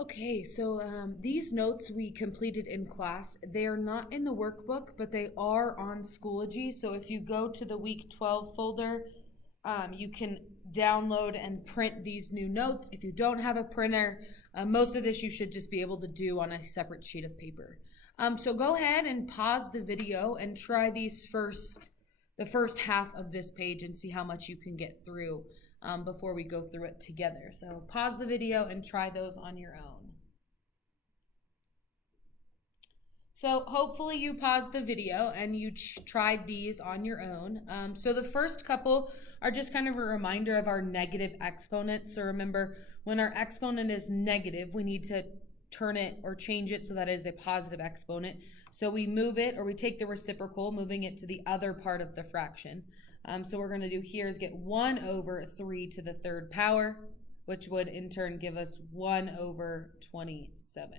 Okay, so these notes we completed in class, they are not in the workbook, but they are on Schoology. So if you go to the week 12 folder, you can download and print these new notes. If you don't have a printer, most of this you should just be able to do on a separate sheet of paper. So go ahead and pause the video and try the first half of this page and see how much you can get through before we go through it together. So pause the video and try those on your own. So hopefully you paused the video and you tried these on your own. So the first couple are just kind of a reminder of our negative exponents. So remember, when our exponent is negative, we need to turn it or change it so that it is a positive exponent. So we move it, or we take the reciprocal, moving it to the other part of the fraction. So what we're going to do here is get 1 over 3 to the third power, which would in turn give us 1 over 27.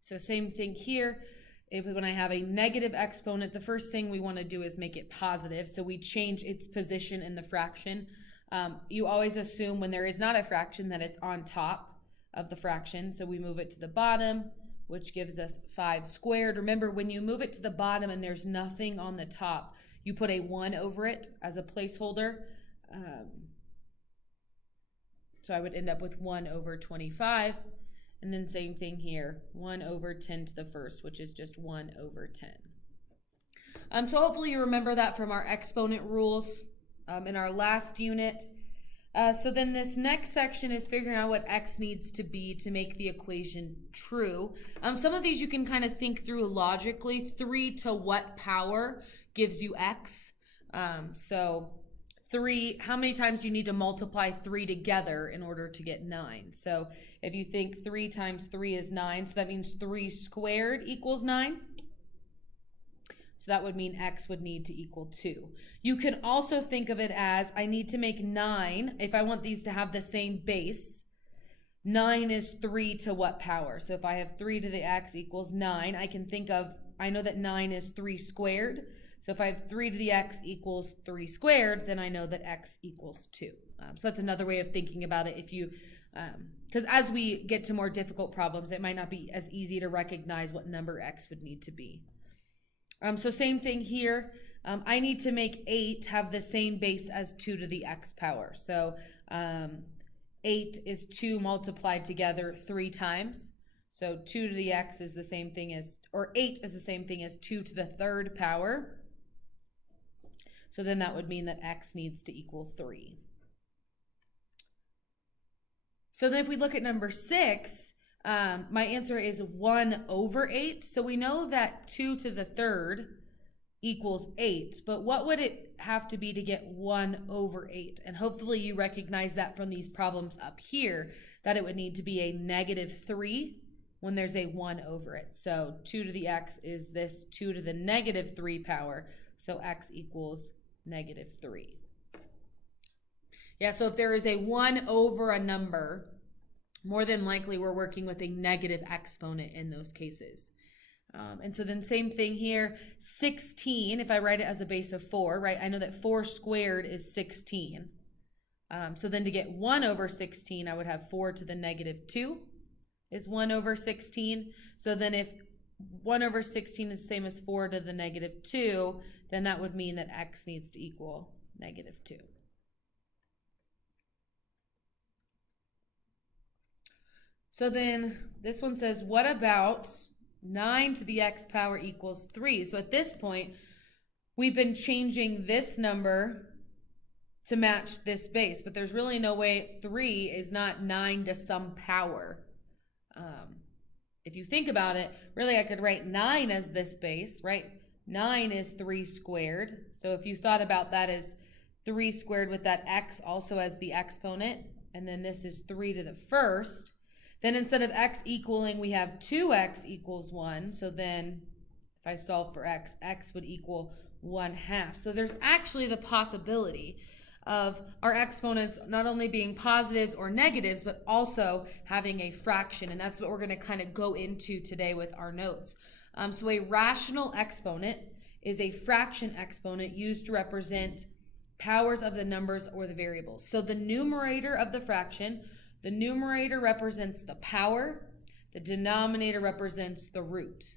So same thing here. When I have a negative exponent, the first thing we want to do is make it positive. So we change its position in the fraction. You always assume when there is not a fraction that it's on top of the fraction. So we move it to the bottom, which gives us 5 squared. Remember, when you move it to the bottom and there's nothing on the top, you put a 1 over it as a placeholder. So I would end up with 1 over 25. And then same thing here, 1 over 10 to the first, which is just 1 over 10. So hopefully you remember that from our exponent rules in our last unit. So then this next section is figuring out what x needs to be to make the equation true. Some of these you can kind of think through logically. 3 to what power gives you x? So 3, how many times do you need to multiply 3 together in order to get 9? So if you think 3 times 3 is 9, so that means 3 squared equals 9. So that would mean x would need to equal 2. You can also think of it as I need to make 9, if I want these to have the same base, 9 is 3 to what power? So if I have 3 to the x equals 9, I know that 9 is 3 squared. So if I have 3 to the x equals 3 squared, then I know that x equals 2. So that's another way of thinking about it. Because as we get to more difficult problems, it might not be as easy to recognize what number x would need to be. So same thing here. I need to make 8 have the same base as 2 to the x power. So 8 is 2 multiplied together 3 times. So 2 to the x is the same thing as, or 8 is the same thing as 2 to the third power. So then that would mean that x needs to equal 3. So then if we look at number 6, my answer is 1 over 8. So we know that 2 to the third equals 8, but what would it have to be to get 1 over 8? And hopefully you recognize that from these problems up here, that it would need to be a negative 3 when there's a 1 over it. So 2 to the x is this 2 to the negative 3 power, so x equals negative 3. Yeah, so if there is a 1 over a number, more than likely we're working with a negative exponent in those cases. And so then same thing here, 16, if I write it as a base of 4, right, I know that 4 squared is 16. So then to get 1 over 16, I would have 4 to the negative 2 is 1 over 16. So then if 1 over 16 is the same as 4 to the negative 2, then that would mean that x needs to equal negative 2. So then this one says, what about 9 to the x power equals 3? So at this point, we've been changing this number to match this base, but there's really no way 3 is not 9 to some power. If you think about it, really I could write 9 as this base, right? 9 is 3 squared. So if you thought about that as 3 squared with that x also as the exponent, and then this is 3 to the first, then instead of x equaling, we have 2x equals 1. So then if I solve for x, x would equal 1/2. So there's actually the possibility of our exponents not only being positives or negatives, but also having a fraction. And that's what we're going to kind of go into today with our notes. So a rational exponent is a fraction exponent used to represent powers of the numbers or the variables. So the numerator of the fraction, the numerator represents the power, the denominator represents the root.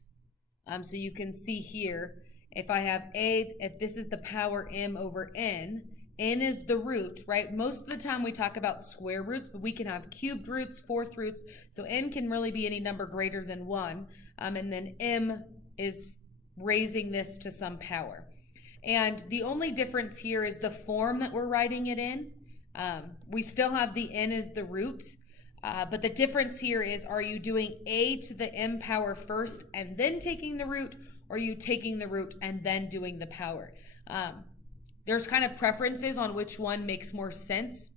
So you can see here, if I have if this is the power m over n is the root, right? Most of the time we talk about square roots, but we can have cubed roots, fourth roots. So n can really be any number greater than 1. And then m is raising this to some power. And the only difference here is the form that we're writing it in. We still have the n as the root, but the difference here is, are you doing a to the m power first and then taking the root, or are you taking the root and then doing the power? There's kind of preferences on which one makes more sense,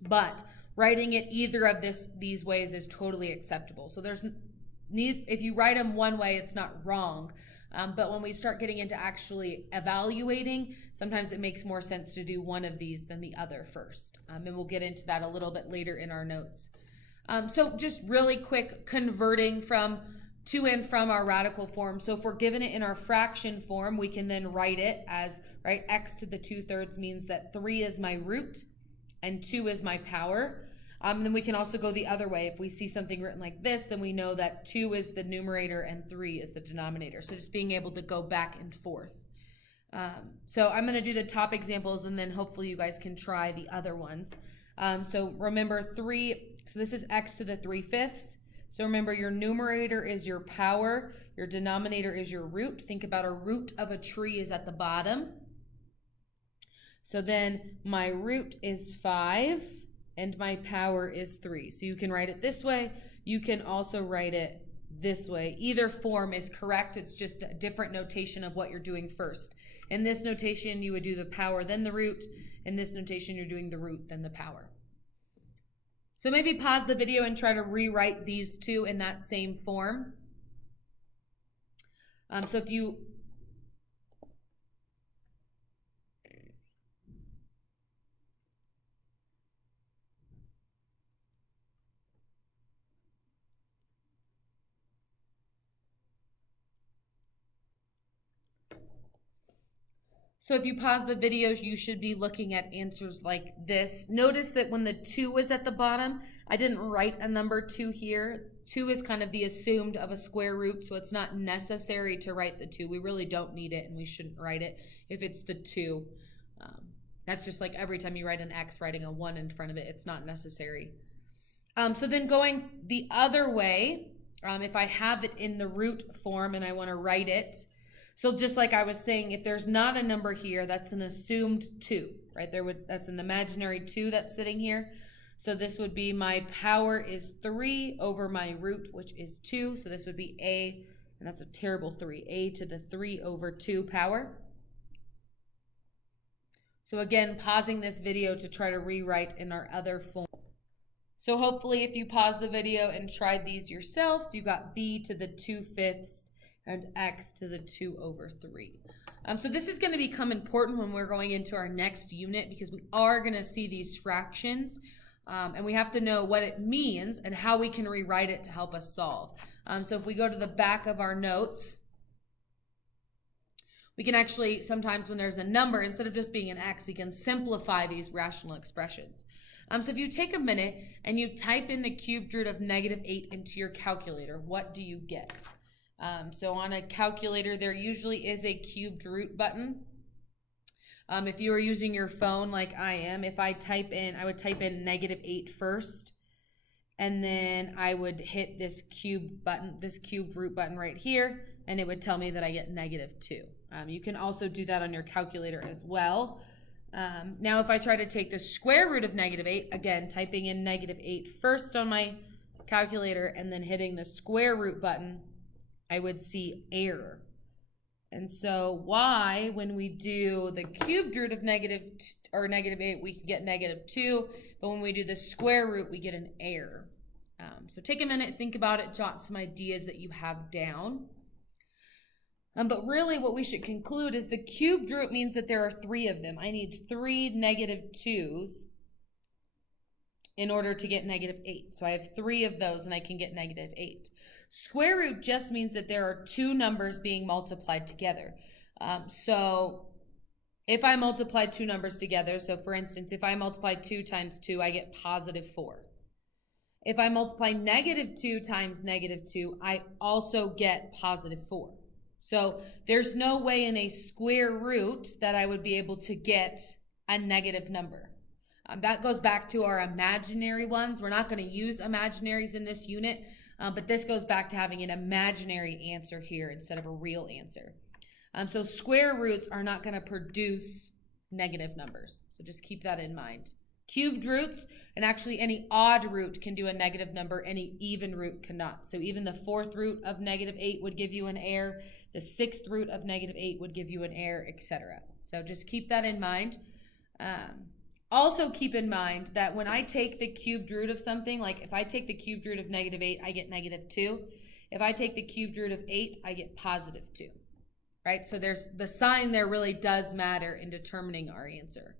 but writing it either of these ways is totally acceptable. So if you write them one way, it's not wrong. But when we start getting into actually evaluating, sometimes it makes more sense to do one of these than the other first. And we'll get into that a little bit later in our notes. So just really quick, converting to and from our radical form. So if we're given it in our fraction form, we can then write it as, right, x to the 2/3 means that 3 is my root and 2 is my power. Then we can also go the other way. If we see something written like this, then we know that 2 is the numerator and 3 is the denominator. So just being able to go back and forth. So I'm going to do the top examples, and then hopefully you guys can try the other ones. So remember so this is x to the 3/5. So remember, your numerator is your power, your denominator is your root. Think about a root of a tree is at the bottom. So then my root is 5 and my power is 3. So you can write it this way. You can also write it this way. Either form is correct. It's just a different notation of what you're doing first. In this notation, you would do the power, then the root. In this notation, you're doing the root, then the power. So maybe pause the video and try to rewrite these two in that same form. So if you pause the videos, you should be looking at answers like this. Notice that when the 2 was at the bottom, I didn't write a number 2 here. 2 is kind of the assumed of a square root, so it's not necessary to write the 2. We really don't need it, and we shouldn't write it if it's the 2. That's just like every time you write an x, writing a 1 in front of it. It's not necessary. So then going the other way, if I have it in the root form and I want to write it, so just like I was saying, if there's not a number here, that's an assumed 2, right? That's an imaginary 2 that's sitting here. So this would be my power is 3 over my root, which is 2. So this would be a, and that's a terrible 3, a to the 3 over 2 power. So again, pausing this video to try to rewrite in our other form. So hopefully if you pause the video and tried these yourselves, you got b to the 2/5 and x to the 2 over 3. So this is going to become important when we're going into our next unit, because we are going to see these fractions, and we have to know what it means and how we can rewrite it to help us solve. So if we go to the back of our notes, we can actually, sometimes when there's a number, instead of just being an x, we can simplify these rational expressions. So if you take a minute and you type in the cubed root of -8 into your calculator, what do you get? So on a calculator, there usually is a cubed root button. If you are using your phone like I am, I would type in -8 first, and then I would hit this cubed root button right here, and it would tell me that I get -2. You can also do that on your calculator as well. Now if I try to take the square root of -8, again, typing in -8 first on my calculator and then hitting the square root button, I would see error. And so why, when we do the cubed root of -8, we can get -2, but when we do the square root, we get an error. So take a minute, think about it, jot some ideas that you have down. But really what we should conclude is the cubed root means that there are 3 of them. I need 3 -2's in order to get -8. So I have 3 of those and I can get -8. Square root just means that there are 2 numbers being multiplied together. So if I multiply two numbers together, so for instance, if I multiply 2 times 2, I get positive 4. If I multiply negative 2 times negative 2, I also get positive 4. So there's no way in a square root that I would be able to get a negative number. That goes back to our imaginary ones. We're not going to use imaginaries in this unit, but this goes back to having an imaginary answer here instead of a real answer. So square roots are not going to produce negative numbers. So just keep that in mind. Cubed roots, and actually any odd root can do a negative number, any even root cannot. So even the 4th root of negative 8 would give you an error, the 6th root of negative 8 would give you an error, etc. So just keep that in mind. Also keep in mind that when I take the cubed root of something, like if I take the cubed root of negative 8, I get negative 2. If I take the cubed root of 8, I get positive 2. Right? So there's the sign there really does matter in determining our answer.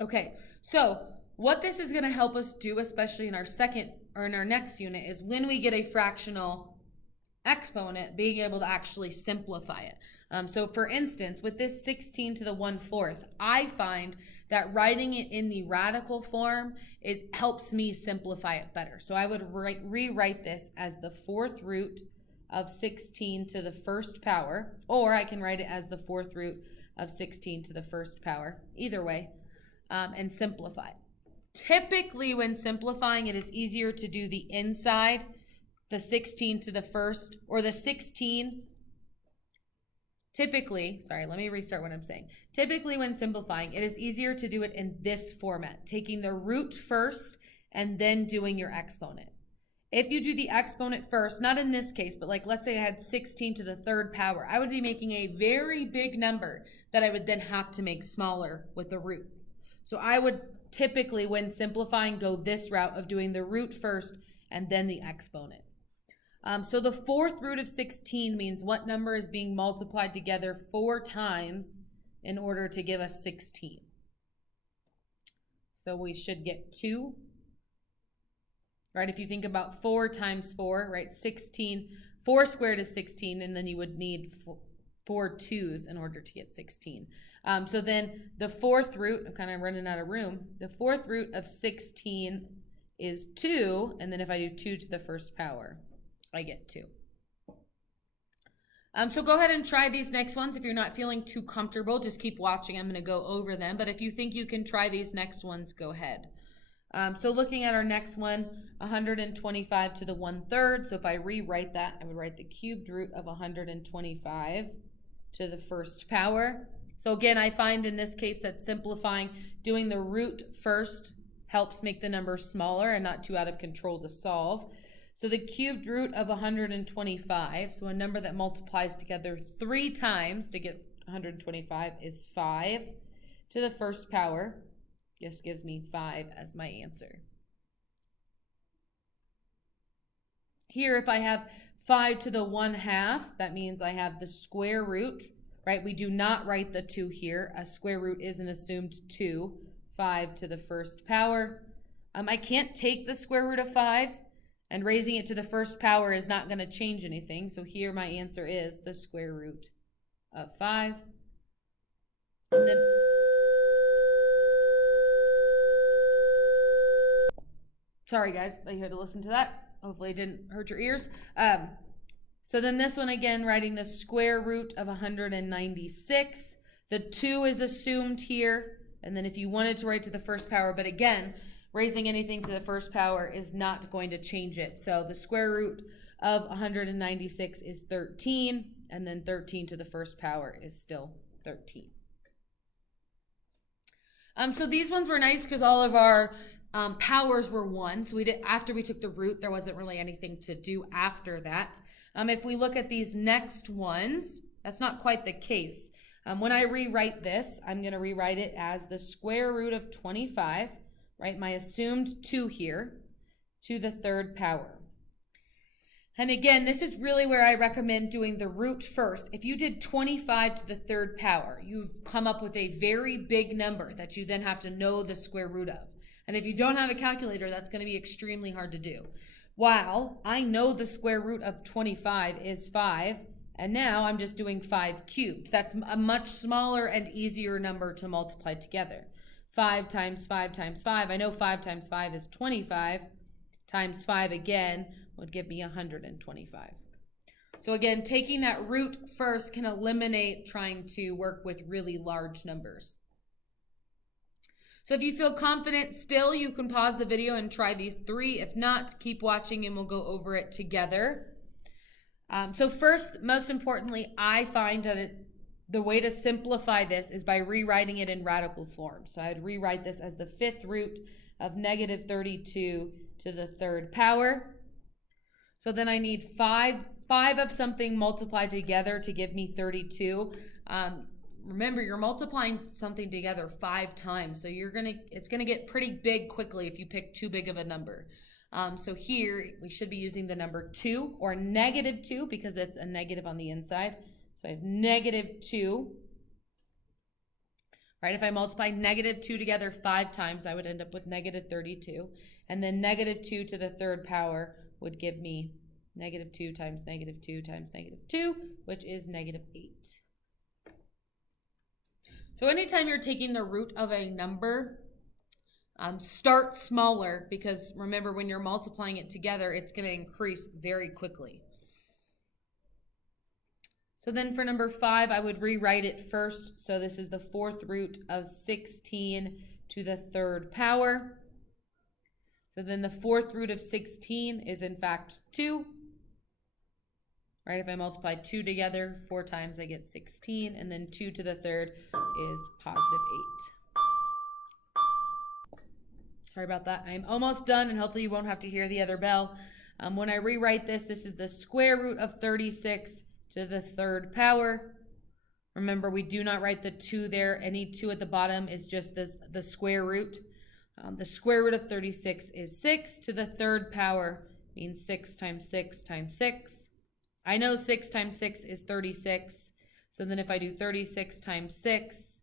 Okay, so what this is going to help us do, especially in our second or in our next unit, is when we get a fractional exponent, being able to actually simplify it. So for instance, with this 16 to the 1/4, I find that writing it in the radical form, it helps me simplify it better. So I would rewrite this as the 4th root of 16 to the 1st power, or I can write it as the 4th root of 16 to the 1st power, either way, and simplify it. Typically when simplifying, it is easier to do the inside, the 16 to the 1st, or the 16. Typically, sorry, let me restart what I'm saying. Typically when simplifying, it is easier to do it in this format, taking the root first and then doing your exponent. If you do the exponent first, not in this case, but like let's say I had 16 to the 3rd power, I would be making a very big number that I would then have to make smaller with the root. So I would typically, when simplifying, go this route of doing the root first and then the exponent. So the 4th root of 16 means what number is being multiplied together 4 times in order to give us 16. So we should get 2. Right, if you think about 4 times 4, right, 16, 4 squared is 16, and then you would need 4 2's in order to get 16. So then the 4th root, I'm kind of running out of room, the 4th root of 16 is 2, and then if I do 2 to the 1st power, I get 2. So go ahead and try these next ones. If you're not feeling too comfortable, just keep watching. I'm going to go over them, but if you think you can try these next ones, go ahead. So looking at our next one, 125 to the 1/3. So if I rewrite that, I would write the cubed root of 125 to the 1st power. So again, I find in this case that simplifying, doing the root first helps make the number smaller and not too out of control to solve. So the cubed root of 125, so a number that multiplies together 3 times to get 125 is 5 to the 1st power. Just gives me 5 as my answer. Here, if I have 5 to the 1/2, that means I have the square root, right? We do not write the 2 here. A square root is an assumed 2, 5 to the 1st power. I can't take the square root of 5, and raising it to the 1st power is not going to change anything. So here my answer is the square root of 5. And then sorry guys, you had to listen to that. Hopefully it didn't hurt your ears. So then this one again, writing the square root of 196. The 2 is assumed here. And then if you wanted to write to the 1st power, but again, raising anything to the 1st power is not going to change it. So the square root of 196 is 13, and then 13 to the 1st power is still 13. So these ones were nice because all of our powers were 1. So after we took the root, there wasn't really anything to do after that. If we look at these next ones, that's not quite the case. When I rewrite this, I'm going to rewrite it as the square root of 25. Right, my assumed 2 here, to the 3rd power. And again, this is really where I recommend doing the root first. If you did 25 to the 3rd power, you've come up with a very big number that you then have to know the square root of. And if you don't have a calculator, that's going to be extremely hard to do. Wow, I know the square root of 25 is 5, and now I'm just doing 5 cubed. That's a much smaller and easier number to multiply together. 5 times 5 times 5. I know 5 times 5 is 25. Times 5 again would give me 125. So again, taking that root first can eliminate trying to work with really large numbers. So if you feel confident still, you can pause the video and try these 3. If not, keep watching and we'll go over it together. So first, most importantly, I find that the way to simplify this is by rewriting it in radical form. So I'd rewrite this as the 5th root of negative 32 to the 3rd power. So then I need 5 of something multiplied together to give me 32. Remember, you're multiplying something together 5 times, so it's gonna get pretty big quickly if you pick too big of a number. So here we should be using the number 2 or negative 2 because it's a negative on the inside. So I have negative 2. Right? If I multiply negative 2 together 5 times, I would end up with negative 32, and then negative 2 to the 3rd power would give me negative 2 times negative 2 times negative 2, which is negative 8. So anytime you're taking the root of a number, start smaller because remember when you're multiplying it together, it's going to increase very quickly. So then for number 5, I would rewrite it first. So this is the 4th root of 16 to the 3rd power. So then the 4th root of 16 is in fact 2. Right, if I multiply 2 together 4 times, I get 16, and then 2 to the 3rd is positive 8. Sorry about that. I'm almost done, and hopefully you won't have to hear the other bell. When I rewrite this, this is the square root of 36 to the 3rd power. Remember, we do not write the 2 there. Any 2 at the bottom is just the square root. The square root of 36 is 6 to the 3rd power, means 6 times 6 times 6. I know 6 times 6 is 36. So then if I do 36 times 6,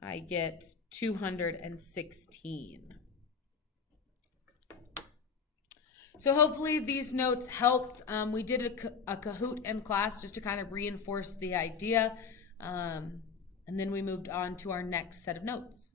I get 216. So hopefully these notes helped. We did a Kahoot in class just to kind of reinforce the idea. And then we moved on to our next set of notes.